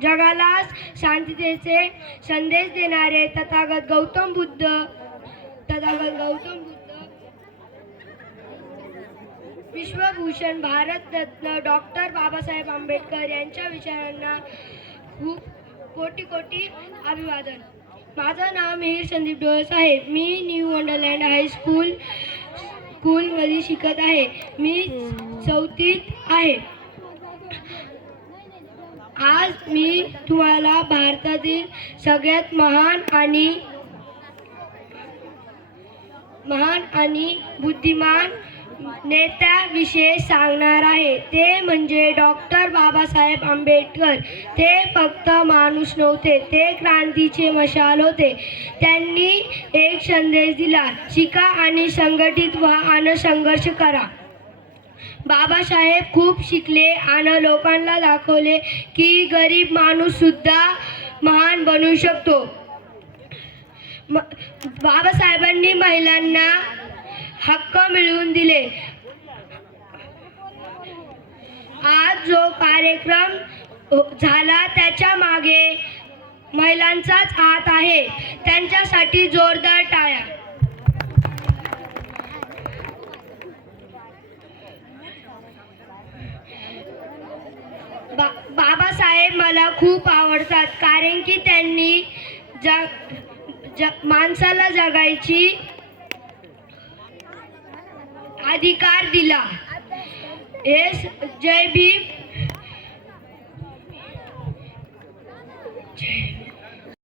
जगाला शांततेचे संदेश देणारे तथागत गौतम बुद्ध विश्वभूषण भारतरत्न डॉक्टर बाबासाहेब आंबेडकर यांच्या विचारांना खूप कोटी कोटी अभिवादन. माझं नाव मिहिर संदीप डोळे साहेब. मी न्यू वंडरलँड हायस्कूलमध्ये शिकत आहे. मी 4थीत आहे. आज मी तुम्हाला भारतातील सगळ्यात महान आणि बुद्धिमान नेत्याविषयी सांगणार आहे. ते म्हणजे डॉक्टर बाबासाहेब आंबेडकर. ते फक्त माणूस नव्हते, ते क्रांतीचे मशाल होते. त्यांनी एक संदेश दिला, शिका आणि संघटित व्हा आणि संघर्ष करा. बाबासाहेब खूप शिकले आणि लोकांना दाखवले की गरीब माणूस सुद्धा महान बनू शकतो. बाबासाहेबांनी महिलांना हक्क मिळवून दिले. आज जो कार्यक्रम झाला त्याच्या मागे महिलांचाच हात आहे. त्यांच्यासाठी जोरदार टाळ्या. बाबासाहेब मला खूप आवडतात कारण की त्यांनी माणसाला जगायची अधिकार दिला. जय भीम.